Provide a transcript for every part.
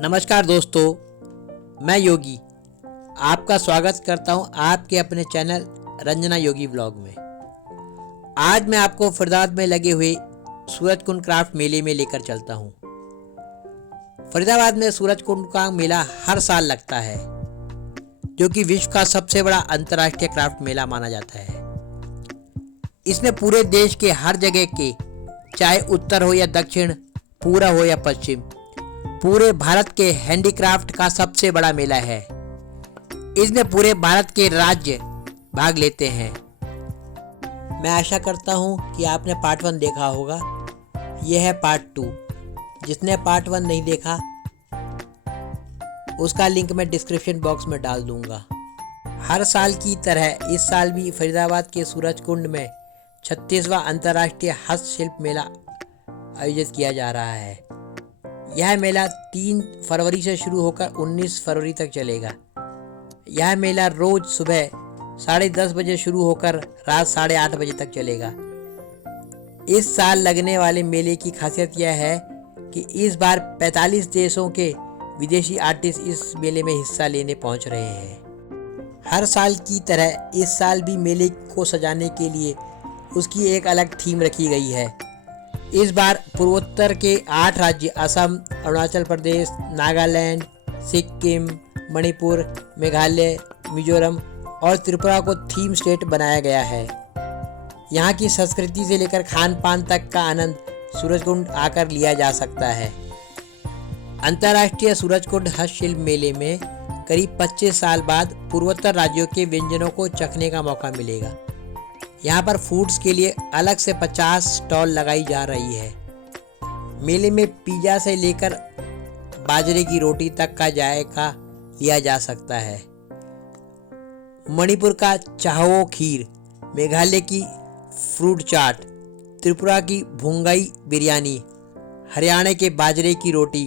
नमस्कार दोस्तों, मैं योगी आपका स्वागत करता हूं आपके अपने चैनल रंजना योगी ब्लॉग में। आज मैं आपको फरीदाबाद में लगे हुए सूरजकुंड क्राफ्ट मेले में लेकर चलता हूं। फरीदाबाद में सूरजकुंड का मेला हर साल लगता है, जो कि विश्व का सबसे बड़ा अंतर्राष्ट्रीय क्राफ्ट मेला माना जाता है। इसमें पूरे देश के हर जगह के, चाहे उत्तर हो या दक्षिण, पूर्व हो या पश्चिम, पूरे भारत के हैंडीक्राफ्ट का सबसे बड़ा मेला है। इसमें पूरे भारत के राज्य भाग लेते हैं। मैं आशा करता हूं कि आपने पार्ट 1 देखा होगा। यह है पार्ट 2। जिसने पार्ट 1 नहीं देखा, उसका लिंक मैं डिस्क्रिप्शन बॉक्स में डाल दूंगा। हर साल की तरह इस साल भी फरीदाबाद के सूरजकुंड में 36वां अंतर्राष्ट्रीय हस्तशिल्प मेला आयोजित किया जा रहा है। यह मेला 3 फरवरी से शुरू होकर 19 फरवरी तक चलेगा। यह मेला रोज सुबह 10:30 बजे शुरू होकर रात 8:30 बजे तक चलेगा। इस साल लगने वाले मेले की खासियत यह है कि इस बार 45 देशों के विदेशी आर्टिस्ट इस मेले में हिस्सा लेने पहुंच रहे हैं। हर साल की तरह इस साल भी मेले को सजाने के लिए उसकी एक अलग थीम रखी गई है। इस बार पूर्वोत्तर के 8 राज्य असम, अरुणाचल प्रदेश, नागालैंड, सिक्किम, मणिपुर, मेघालय, मिजोरम और त्रिपुरा को थीम स्टेट बनाया गया है। यहाँ की संस्कृति से लेकर खान पान तक का आनंद सूरजकुंड आकर लिया जा सकता है। अंतर्राष्ट्रीय सूरजकुंड हस्तशिल्प मेले में करीब 25 साल बाद पूर्वोत्तर राज्यों के व्यंजनों को चखने का मौका मिलेगा। यहाँ पर फूड्स के लिए अलग से 50 स्टॉल लगाई जा रही है। मेले में पिज्जा से लेकर बाजरे की रोटी तक का जायका लिया जा सकता है। मणिपुर का चाहो खीर, मेघालय की फ्रूट चाट, त्रिपुरा की भुंगाई बिरयानी, हरियाणा के बाजरे की रोटी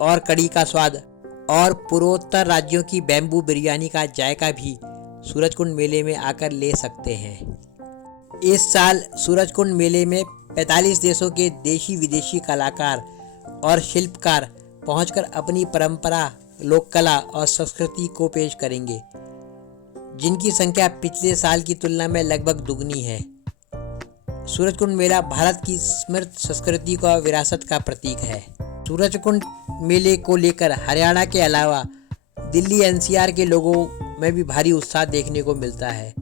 और कड़ी का स्वाद और पूर्वोत्तर राज्यों की बैम्बू बिरयानी का जायका भी सूरजकुंड मेले में आकर ले सकते हैं। इस साल सूरजकुंड मेले में 45 देशों के देशी विदेशी कलाकार और शिल्पकार पहुंचकर अपनी परंपरा, लोक कला और संस्कृति को पेश करेंगे, जिनकी संख्या पिछले साल की तुलना में लगभग दुगनी है। सूरजकुंड मेला भारत की समृद्ध संस्कृति और विरासत का प्रतीक है। सूरजकुंड मेले को लेकर हरियाणा के अलावा दिल्ली एनसीआर के लोगों में भी भारी उत्साह देखने को मिलता है।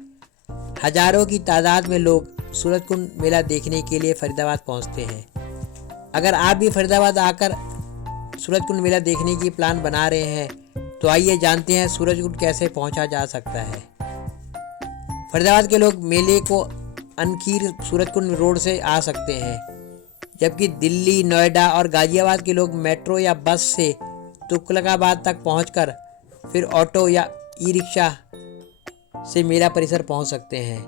हजारों की तादाद में लोग सूरजकुंड मेला देखने के लिए फरीदाबाद पहुंचते हैं। अगर आप भी फरीदाबाद आकर सूरजकुंड मेला देखने की प्लान बना रहे हैं, तो आइए जानते हैं सूरजकुंड कैसे पहुंचा जा सकता है। फरीदाबाद के लोग मेले को अनखीर सूरजकुंड रोड से आ सकते हैं, जबकि दिल्ली, नोएडा और गाजियाबाद के लोग मेट्रो या बस से तुगलकाबाद तक पहुंचकर फिर ऑटो या ई-रिक्शा से मेला परिसर पहुंच सकते हैं।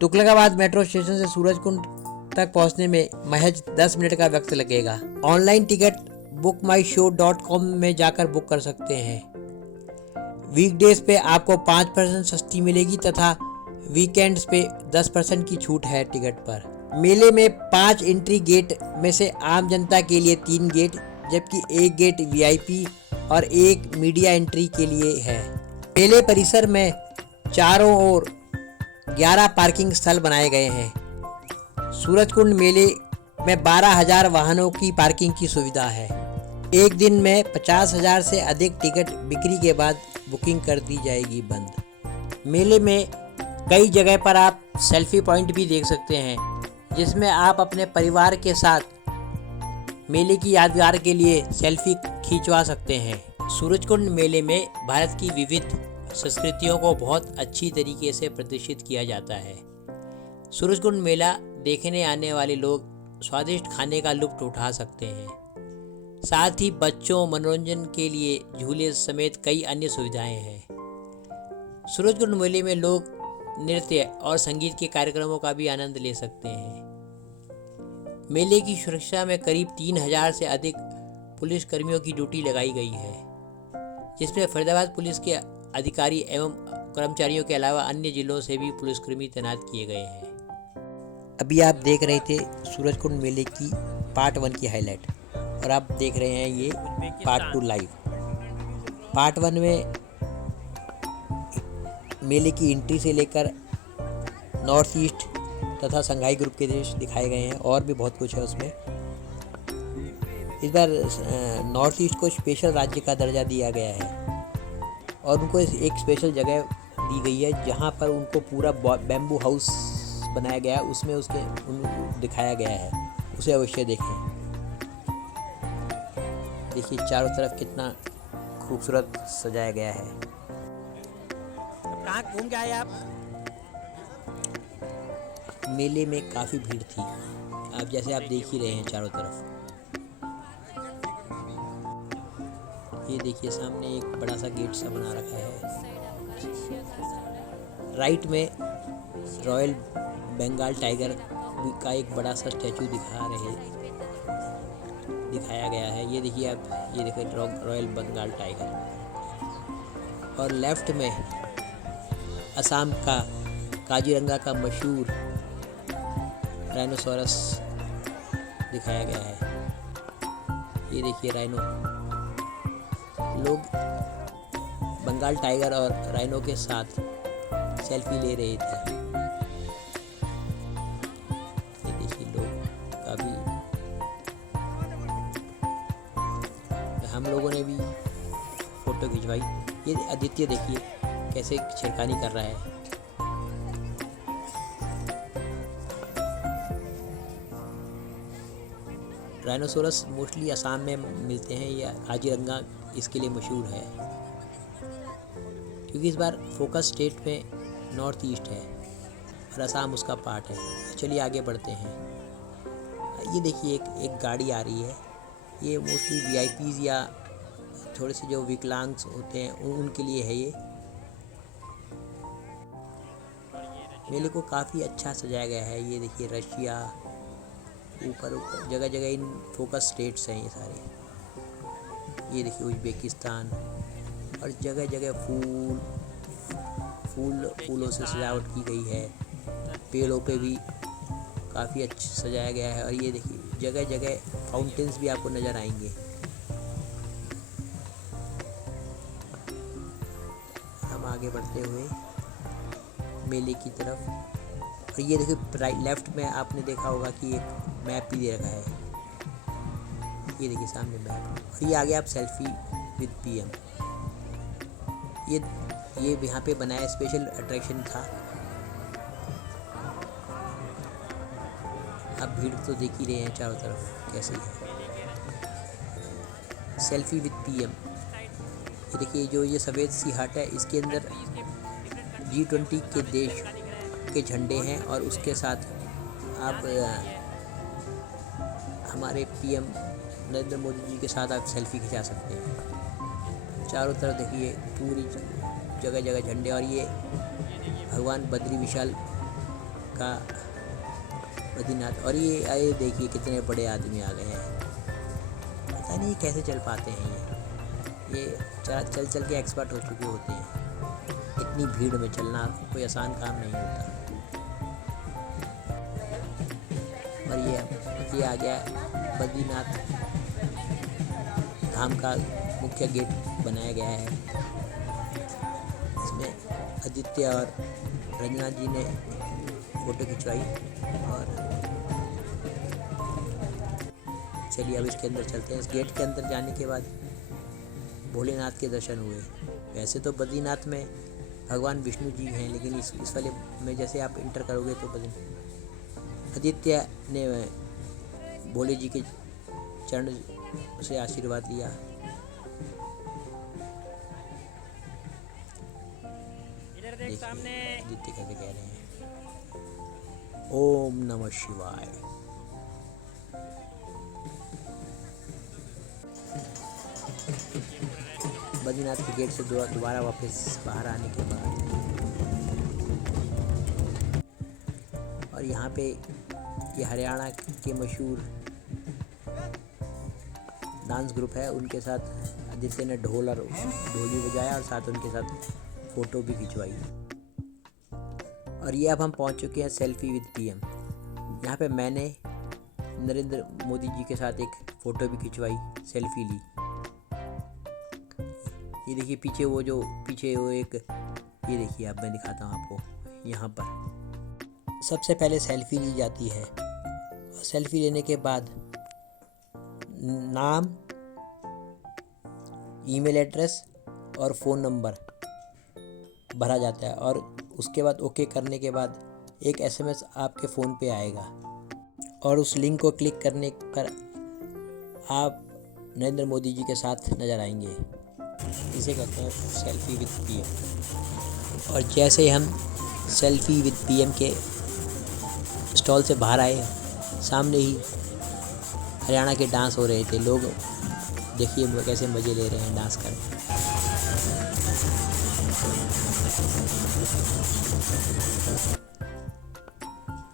तुगलकाबाद मेट्रो स्टेशन से सूरजकुंड तक पहुंचने में महज 10 मिनट का वक्त लगेगा। ऑनलाइन टिकट bookmyshow.com में जाकर बुक कर सकते हैं। वीकडेज पे आपको 5% सस्ती मिलेगी तथा वीकेंड्स पे 10% की छूट है टिकट पर। मेले में 5 एंट्री गेट में से आम जनता के लिए 3 गेट, जबकि 1 गेट वीआईपी और 1 मीडिया एंट्री के लिए है। मेले परिसर में चारों ओर 11 पार्किंग स्थल बनाए गए हैं। सूरजकुंड मेले में 12,000 वाहनों की पार्किंग की सुविधा है। एक दिन में 50,000 से अधिक टिकट बिक्री के बाद बुकिंग कर दी जाएगी बंद। मेले में कई जगह पर आप सेल्फी पॉइंट भी देख सकते हैं, जिसमें आप अपने परिवार के साथ मेले की यादगार के लिए सेल्फी खिंचवा सकते हैं। सूरजकुंड मेले में भारत की विविध संस्कृतियों को बहुत अच्छी तरीके से प्रदर्शित किया जाता है। सूरजकुंड मेला देखने आने वाले लोग स्वादिष्ट खाने का लुत्फ उठा सकते हैं। साथ ही बच्चों मनोरंजन के लिए झूले समेत कई अन्य सुविधाएं हैं। सूरजकुंड मेले में लोग नृत्य और संगीत के कार्यक्रमों का भी आनंद ले सकते हैं। मेले की सुरक्षा में करीब 3,000 से अधिक पुलिस कर्मियों की ड्यूटी लगाई गई है, जिसमें फरीदाबाद पुलिस के अधिकारी एवं कर्मचारियों के अलावा अन्य जिलों से भी पुलिसकर्मी तैनात किए गए हैं। अभी आप देख रहे थे सूरजकुंड मेले की पार्ट 1 की हाईलाइट। और आप देख रहे हैं ये पार्ट 2 लाइव। पार्ट 1 में मेले की एंट्री से लेकर नॉर्थ ईस्ट तथा संघाई ग्रुप के देश दिखाए गए हैं, और भी बहुत कुछ है उसमें। इस बार नॉर्थ ईस्ट को स्पेशल राज्य का दर्जा दिया गया है और उनको एक स्पेशल जगह दी गई है जहां पर उनको पूरा बैम्बू हाउस बनाया गया है, उसमें उसके दिखाया गया है। उसे अवश्य देखें। देखिए चारों तरफ कितना खूबसूरत सजाया गया है। कहाँ घूम के आए आप? मेले में काफ़ी भीड़ थी, आप जैसे आप देख ही रहे हैं चारों तरफ। ये देखिए सामने एक बड़ा सा गेट सा बना रखा है। राइट में रॉयल बंगाल टाइगर का एक बड़ा सा स्टैचू दिखाया गया है। ये देखिए आप, ये देखिए रॉयल बंगाल टाइगर। और लेफ्ट में असम का काजीरंगा का मशहूर राइनोसोरस दिखाया गया है। ये देखिए राइनो, लोग बंगाल टाइगर और राइनो के साथ सेल्फी ले रहे थे। ये देखिए लोग काफ़ी, हम लोगों ने भी फोटो खिंचवाई। ये आदित्य देखिए कैसे छेड़खानी कर रहा है। राइनोसोरस मोस्टली असम में मिलते हैं, या काजीरंगा इसके लिए मशहूर है क्योंकि इस बार फोकस स्टेट में नॉर्थ ईस्ट है और असम उसका पार्ट है। चलिए आगे बढ़ते हैं। ये देखिए एक गाड़ी आ रही है। ये मोस्टली वीआईपीज़ या थोड़े से जो विकलांग होते हैं उनके लिए है। ये मेले को काफ़ी अच्छा सजाया गया है। ये देखिए रशिया, ऊपर जगह जगह इन फोकस स्टेट्स हैं ये सारे। ये देखिए उज्बेकिस्तान, और जगह जगह फूलों से सजावट की गई है। पेड़ों पे भी काफ़ी अच्छा सजाया गया है। और ये देखिए जगह जगह फाउंटेन्स भी आपको नज़र आएंगे। हम आगे बढ़ते हुए मेले की तरफ, और ये देखिए लेफ्ट में आपने देखा होगा कि एक मैप भी दे रखा है। ये देखिए सामने मैप, और ये आगे आप सेल्फी विद पीएम। ये यहाँ पे बनाया स्पेशल अट्रैक्शन था। आप भीड़ तो देख ही रहे हैं चारों तरफ कैसे है। Selfie with PM. ये देखिए जो ये सफ़ेद सी हट है, इसके अंदर G20 के देश के झंडे हैं, और उसके साथ आप हमारे पीएम नरेंद्र मोदी जी के साथ आप सेल्फी खिंचा सकते हैं। चारों तरफ देखिए पूरी जगह जगह झंडे, और ये भगवान बद्री विशाल का बद्रीनाथ। और ये आए देखिए कितने बड़े आदमी आ गए हैं, पता नहीं कैसे चल पाते हैं। ये चल चल के एक्सपर्ट हो चुके होते हैं। इतनी भीड़ में चलना कोई आसान काम नहीं होता। और ये आ गया बद्रीनाथ धाम का मुख्य गेट बनाया गया है। इसमें आदित्य और रंजना जी ने फ़ोटो खिंचवाई। और चलिए अब इसके अंदर चलते हैं। इस गेट के अंदर जाने के बाद भोलेनाथ के दर्शन हुए। वैसे तो बद्रीनाथ में भगवान विष्णु जी हैं, लेकिन इस वाले में जैसे आप इंटर करोगे तो आदित्य ने भोले जी के चरण से आशीर्वाद लिया। देखिए आदित्य कैसे कह रहे हैं, ओम नमः शिवाय। बद्रीनाथ के गेट से दोबारा वापस बाहर आने के बाद, और यहाँ पे ये हरियाणा के मशहूर डांस ग्रुप है, उनके साथ आदित्य ने ढोल और ढोली बजाया और साथ उनके साथ फ़ोटो भी खिंचवाई। और ये अब हम पहुँच चुके हैं सेल्फी विद पीएम। यहाँ पे मैंने नरेंद्र मोदी जी के साथ एक फ़ोटो भी खिंचवाई, सेल्फी ली। ये देखिए पीछे वो एक, ये देखिए अब मैं दिखाता हूँ आपको। यहाँ पर सबसे पहले सेल्फी ली जाती है और सेल्फी लेने के बाद नाम, ईमेल एड्रेस और फ़ोन नंबर भरा जाता है और उसके बाद ओके करने के बाद एक एसएमएस आपके फ़ोन पे आएगा और उस लिंक को क्लिक करने पर आप नरेंद्र मोदी जी के साथ नज़र आएंगे। इसे कहते हैं सेल्फी विद पीएम। और जैसे ही हम सेल्फी विद पीएम के स्टॉल से बाहर आए, सामने ही हरियाणा के डांस हो रहे थे। लोग देखिए कैसे मज़े ले रहे हैं डांस कर।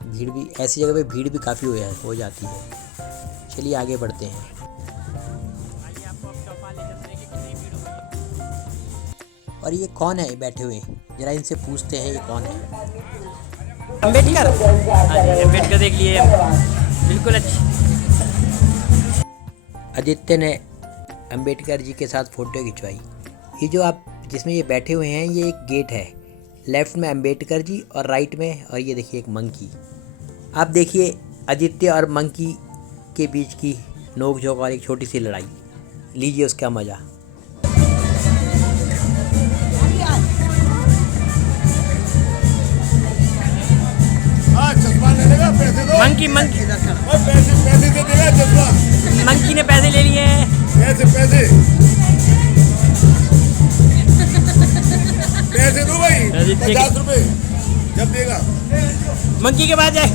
भीड़ भी, ऐसी जगह पे भीड़ भी काफ़ी हो जाती है। चलिए आगे बढ़ते हैं। और ये कौन है बैठे हुए, जरा इनसे पूछते हैं ये कौन है। अम्बेडकर। हाँ जी, अम्बेडकर देख लिए बिल्कुल अच्छी। आदित्य ने अम्बेडकर जी के साथ फ़ोटो खिंचवाई। ये जो आप जिसमें ये बैठे हुए हैं, ये एक गेट है। लेफ़्ट में अम्बेडकर जी और राइट में, और ये देखिए एक मंकी। आप देखिए आदित्य और मंकी के बीच की नोक-झोंक और एक छोटी सी लड़ाई। लीजिए उसका मज़ा। मंकी पैसे दे देगा चश्मा। मंकी ने पैसे ले लिए हैं। पैसे दो भाई, 50 रुपए जब देगा। मंकी के बाद जाए।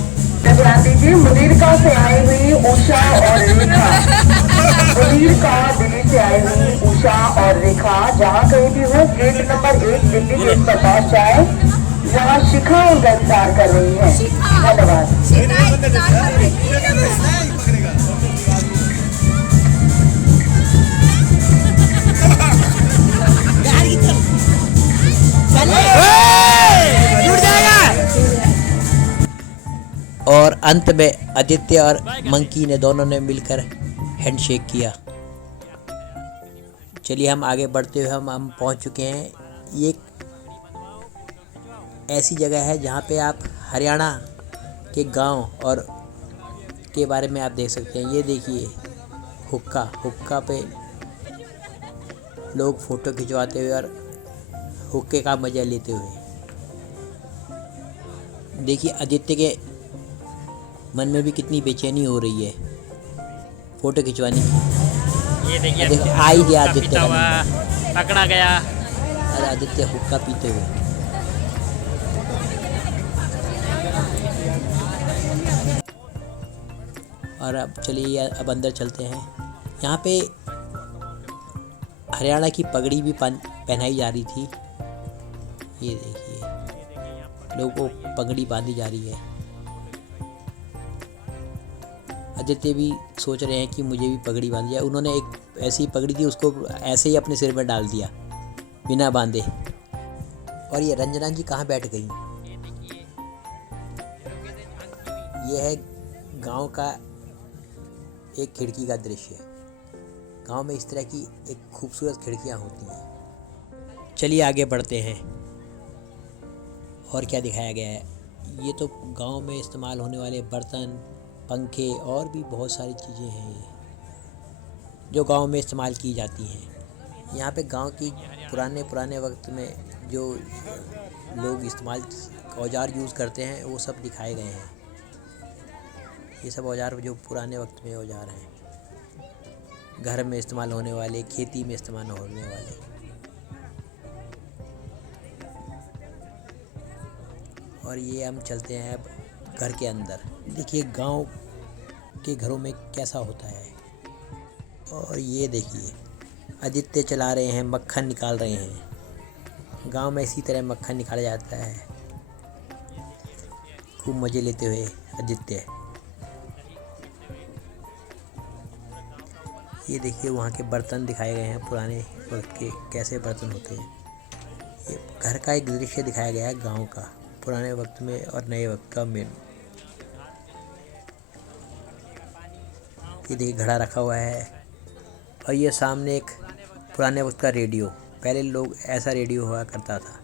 ध्यान दीजिए, मुनीरका से आई हुई उषा और रेखा, मुनीरका दिल्ली से आई हुई उषा और रेखा जहाँ कहीं भी हो, गेट नंबर 1 दिल्ली गेट पर पहुँच जाए, जहाँ शिखा उनका इंतजार कर रही है। धन्यवाद। और अंत में आदित्य और मंकी ने दोनों ने मिलकर हैंडशेक किया। चलिए हम आगे बढ़ते हुए हम पहुंच चुके हैं। ये ऐसी जगह है जहां पे आप हरियाणा के गांव और के बारे में आप देख सकते हैं। ये देखिए हुक्का पे लोग फ़ोटो खिंचवाते हुए और हुक्के का मज़ा लेते हुए। देखिए आदित्य के मन में भी कितनी बेचैनी हो रही है फ़ोटो खिंचवाने की। ये देखिए आई गया आदित्य का, पकड़ा गया। अरे आदित्य हुक्का पीते हुए। और अब चलिए अब अंदर चलते हैं। यहाँ पे हरियाणा की पगड़ी भी पहनाई जा रही थी। ये देखिए लोगों को पगड़ी बांधी जा रही है। आदित्य भी सोच रहे हैं कि मुझे भी पगड़ी बांधी जाए। उन्होंने एक ऐसी पगड़ी थी, उसको ऐसे ही अपने सिर में डाल दिया बिना बांधे। और ये रंजना जी कहाँ बैठ गई? ये है गांव का एक खिड़की का दृश्य। गांव में इस तरह की एक खूबसूरत खिड़कियां होती हैं। चलिए आगे बढ़ते हैं और क्या दिखाया गया है। ये तो गांव में इस्तेमाल होने वाले बर्तन, पंखे और भी बहुत सारी चीज़ें हैं जो गांव में इस्तेमाल की जाती हैं। यहाँ पे गांव की पुराने वक्त में जो लोग इस्तेमाल औजार यूज़ करते हैं वो सब दिखाए गए हैं। ये सब औजार जो पुराने वक्त में औजार हैं, घर में इस्तेमाल होने वाले, खेती में इस्तेमाल होने वाले। और ये हम चलते हैं अब घर के अंदर। देखिए गांव के घरों में कैसा होता है। और ये देखिए आदित्य चला रहे हैं, मक्खन निकाल रहे हैं। गांव में इसी तरह मक्खन निकाला जाता है। खूब मज़े लेते हुए आदित्य। ये देखिए वहाँ के बर्तन दिखाए गए हैं, पुराने वक्त के कैसे बर्तन होते हैं। ये घर का एक दृश्य दिखाया गया है गांव का, पुराने वक्त में और नए वक्त का मेल। ये देखिए घड़ा रखा हुआ है और ये सामने एक पुराने वक्त का रेडियो, पहले लोग ऐसा रेडियो हुआ करता था।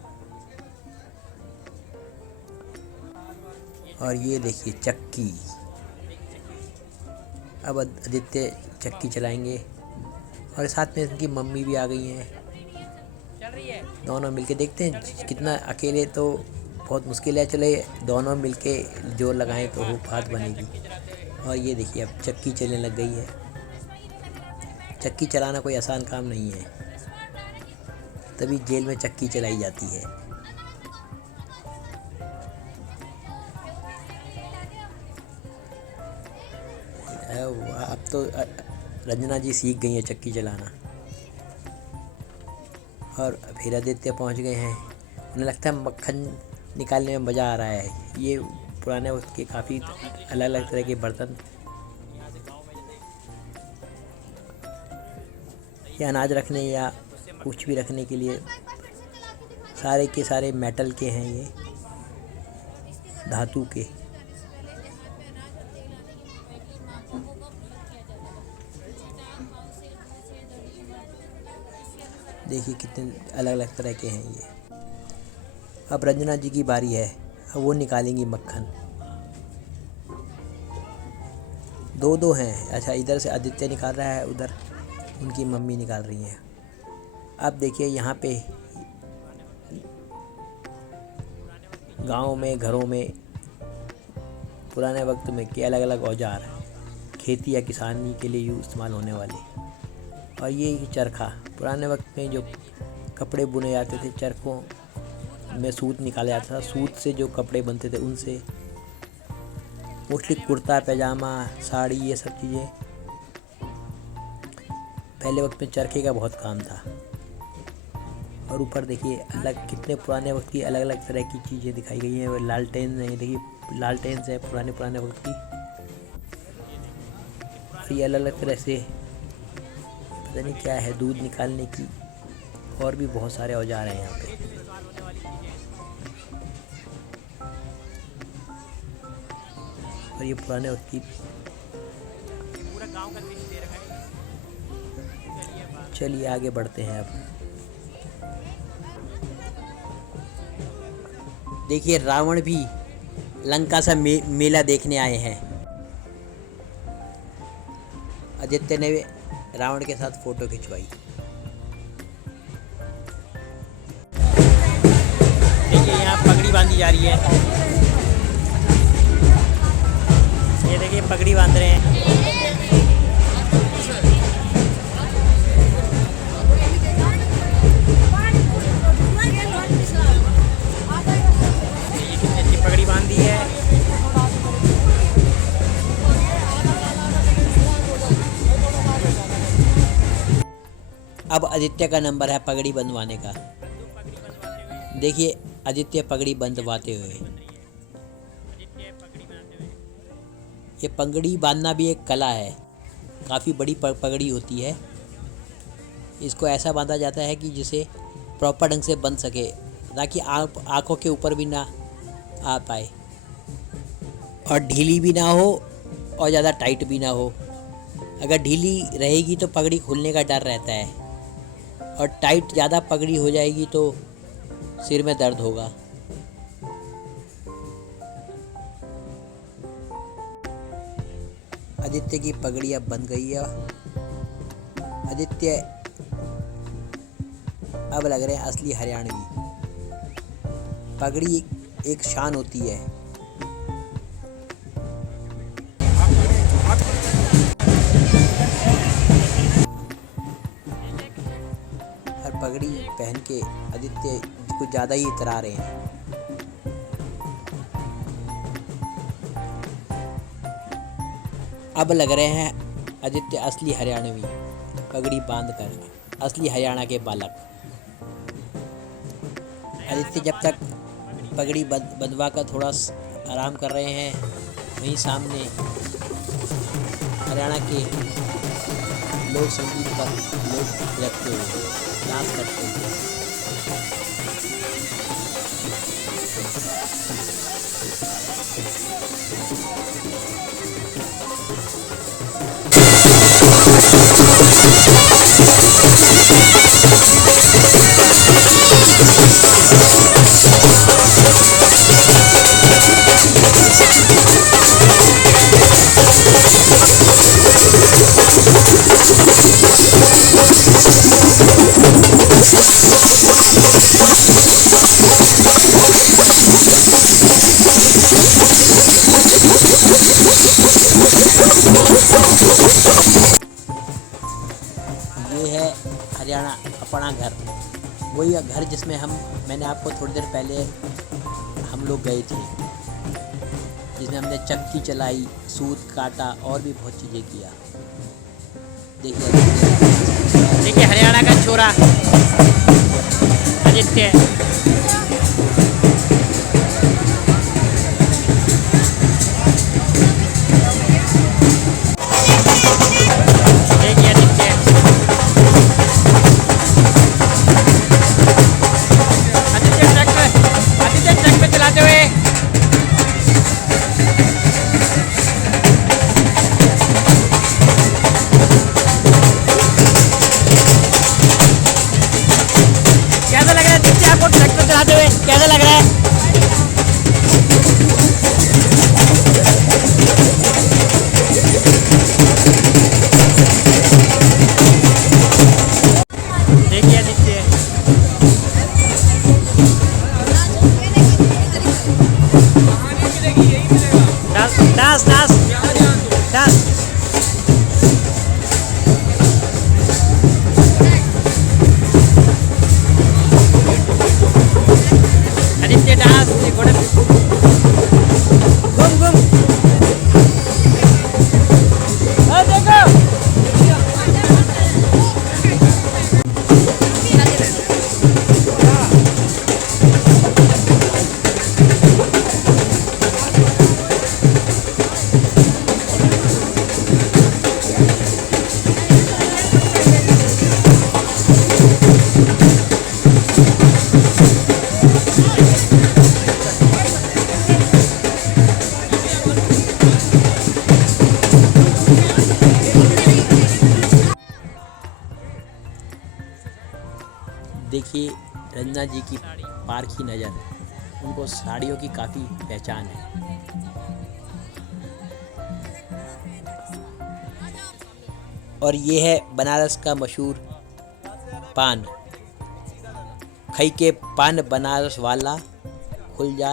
और ये देखिए चक्की, अब आदित्य चक्की चलाएंगे और साथ में इनकी मम्मी भी आ गई हैं। दोनों मिलके देखते हैं, कितना अकेले तो बहुत मुश्किल है, चले दोनों मिलके जोर लगाएं तो वो बात बनेगी। और ये देखिए अब चक्की चलने लग गई है। चक्की चलाना कोई आसान काम नहीं है, तभी जेल में चक्की चलाई जाती है। अब तो रंजना जी सीख गई हैं चक्की चलाना। और फिर आदित्य पहुंच गए हैं। उन्हें लगता है मक्खन निकालने में मज़ा आ रहा है। ये पुराने वक्त के काफ़ी अलग अलग तरह के बर्तन, या अनाज रखने या कुछ भी रखने के लिए, सारे के सारे मेटल के हैं, ये धातु के। देखिए कितने अलग अलग तरह के हैं ये। अब रंजना जी की बारी है, अब वो निकालेंगी मक्खन। दो हैं। अच्छा, इधर से आदित्य निकाल रहा है, उधर उनकी मम्मी निकाल रही हैं। अब देखिए यहाँ पे गांव में, घरों में पुराने वक्त में के अलग अलग औजार खेती या किसानी के लिए इस्तेमाल होने वाले। और ये चरखा, पुराने वक्त में जो कपड़े बुने जाते थे, चरखों में सूत निकाला जाता था, सूत से जो कपड़े बनते थे उनसे मोस्टली कुर्ता पैजामा साड़ी ये सब चीज़ें पहले वक्त में चरखे का बहुत काम था। और ऊपर देखिए अलग कितने पुराने वक्त की अलग अलग तरह की चीज़ें दिखाई गई हैं। लालटेन है, देखिए लालटेन से पुराने वक्त की। और ये अलग अलग तरह से पता नहीं क्या है, दूध निकालने की, और भी बहुत सारे औजार हैं यहाँ पे। और ये पुराने वक्त की। चलिए आगे बढ़ते हैं। अब देखिए रावण भी लंका से मेला देखने आए हैं। आदित्य ने रावण के साथ फोटो खिंचवाई। देखिए यहाँ पगड़ी बांधी जा रही है। ये देखिए पगड़ी बांध रहे हैं। ये कितनी अच्छी पगड़ी बांधी है। अब आदित्य का नंबर है पगड़ी बंधवाने का। देखिए आदित्य पगड़ी बंधवाते हुए। ये पगड़ी बांधना भी एक कला है, काफ़ी बड़ी पगड़ी होती है। इसको ऐसा बांधा जाता है कि जिसे प्रॉपर ढंग से बंध सके, ताकि आँखों के ऊपर भी ना आ पाए और ढीली भी ना हो और ज़्यादा टाइट भी ना हो। अगर ढीली रहेगी तो पगड़ी खुलने का डर रहता है, और टाइट ज़्यादा पगड़ी हो जाएगी तो सिर में दर्द होगा। आदित्य की पगड़ी अब बंध गई है। आदित्य अब लग रहे हैं असली हरियाणवी। पगड़ी एक शान होती है। और पगड़ी पहन के आदित्य कुछ ज़्यादा ही इतरा रहे हैं। अब लग रहे हैं आदित्य असली हरियाणवी, पगड़ी बांधकर असली हरियाणा के बालक। आदित्य जब तक पगड़ी बंधवा कर थोड़ा आराम कर रहे हैं, वहीं सामने हरियाणा के लोक संगीत पर लोग रखते हुए डांस करते हुए। ये है हरियाणा अपना घर, वही घर जिसमें मैंने आपको थोड़ी देर पहले हम लोग गए थे, जिसमें हमने चक्की चलाई, सूत काटा और भी बहुत चीज़ें किया। देखिए हरियाणा का छोरा आदित्य। कैसा लग रहा है? देखिए Aditya, dance dance dance. Aditya dance, घूम घूम। देखो देखिए रंजना जी की पारखी नज़र, उनको साड़ियों की काफ़ी पहचान है। और ये है बनारस का मशहूर पान, खई के पान बनारस वाला, खुल जा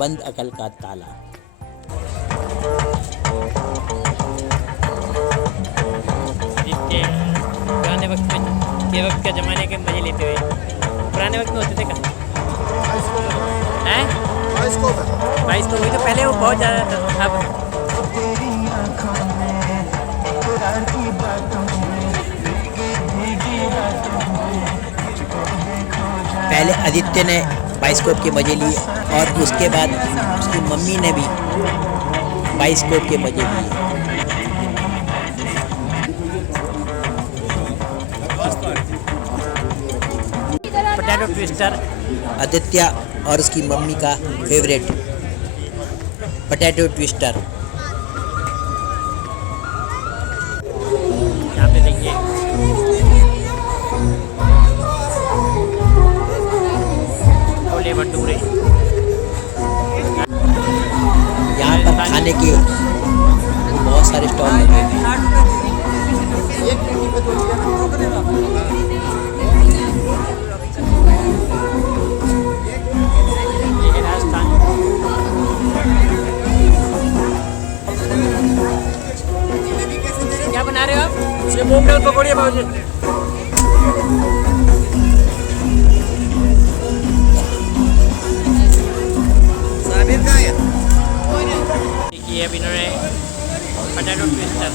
बंद अकल का ताला। पुराने वक्त के वक्त के ज़माने के मज़े लेते हुए, पुराने वक्त में होते थे कहाँ? बाईस को वही तो पहले वो बहुत ज़्यादा था। पहले आदित्य ने बाइस्कोप के मज़े लिए और उसके बाद उसकी मम्मी ने भी बाइस्कोप के मज़े लिए। पोटैटो ट्विस्टर आदित्य और उसकी मम्मी का फेवरेट पोटैटो ट्विस्टर। यहाँ पे देखिए छोले भटूरे। यहाँ पर खाने के बहुत सारे स्टॉल लगे हैं। क्या बना रहे हो आप? ये मूंग दाल पकौड़ी है बाबूजी। ये अब इन्होंने पोटैटो ट्विस्टर।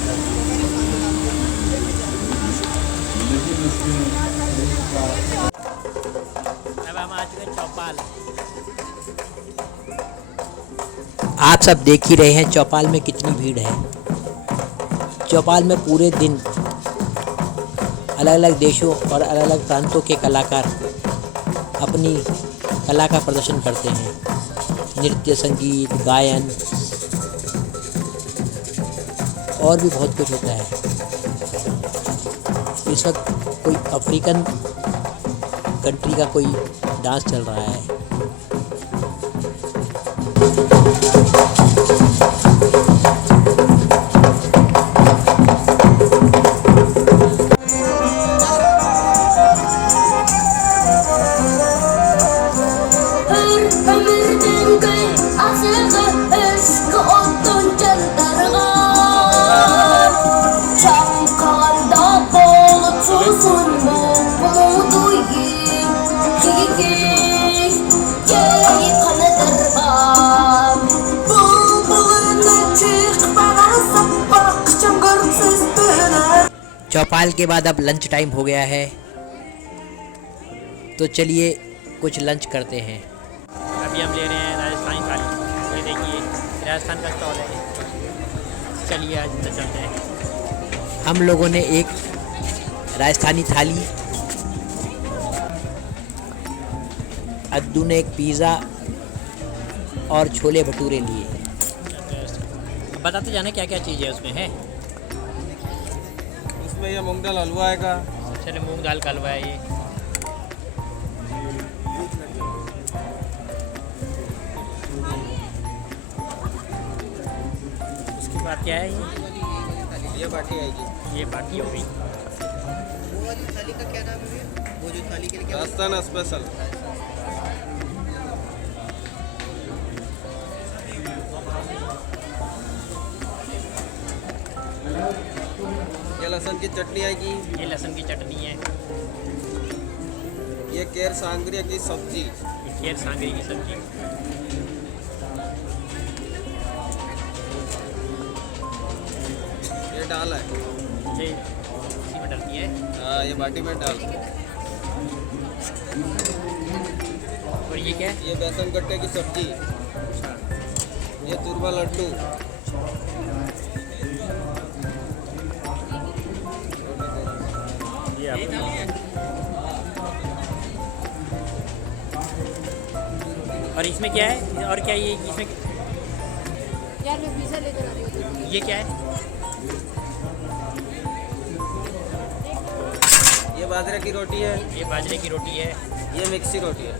अब हम आ चुके चौपाल। आप सब देख ही रहे हैं चौपाल में कितनी भीड़ है। चौपाल में पूरे दिन अलग अलग देशों और अलग अलग प्रांतों के कलाकार अपनी कला का प्रदर्शन करते हैं। नृत्य, संगीत, गायन और भी बहुत कुछ होता है। इस वक्त कोई अफ्रीकन कंट्री का कोई डांस चल रहा है। चौपाल के बाद अब लंच टाइम हो गया है, तो चलिए कुछ लंच करते हैं। अभी हम ले रहे हैं राजस्थानी थाली। ये देखिए राजस्थान का स्टॉल है। चलिए आज अंदर चलते हैं। हम लोगों ने एक राजस्थानी थाली, अद्दू ने एक पिज़्ज़ा और छोले भटूरे लिए। अब बताते जाना क्या क्या चीज़ है उसमें है। इसमें ये मूंग दाल हलवा आएगा। चले मूंग दाल का हलवा है ये। उसके बाद क्या है ये बाटी आएगी। ये बाटी हो गई। थाली का क्या नाम है? वो जो थाली के लिए क्या राजस्थान स्पेशल। ये लहसुन की चटनी आएगी। ये लहसुन की चटनी है। ये केर सांगरी की सब्जी। ये केर सांगरी की सब्जी। ये दाल है। ये इसी में डलती है। हाँ, ये बाटी में डाल। और ये क्या है? ये बेसन गट्टे की सब्जी। ये चूरमा लड्डू। ये और इसमें क्या है? और क्या ये इसमें यार मैं पिज़्ज़ा लेकर आ रही हूँ। ये क्या है? ये बाजरे की रोटी है। ये बाजरे की रोटी है। ये मिक्सी रोटी है।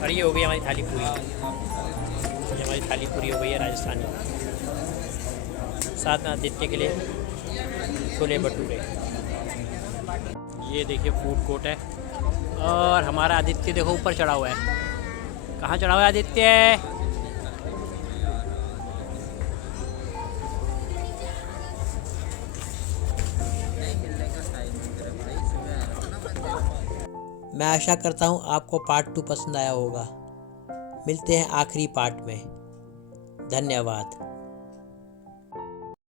और ये हो गई हमारी थाली पूरी। ये हमारी थाली पूरी हो गई है राजस्थानी। साथ में आदित्य के लिए छोले भटूरे। ये देखिए फूड कोर्ट है। और हमारा आदित्य देखो ऊपर चढ़ा हुआ है। कहाँ चढ़ा हुआ है आदित्य? मैं आशा करता हूँ आपको पार्ट 2 पसंद आया होगा। मिलते हैं आखिरी पार्ट में। धन्यवाद।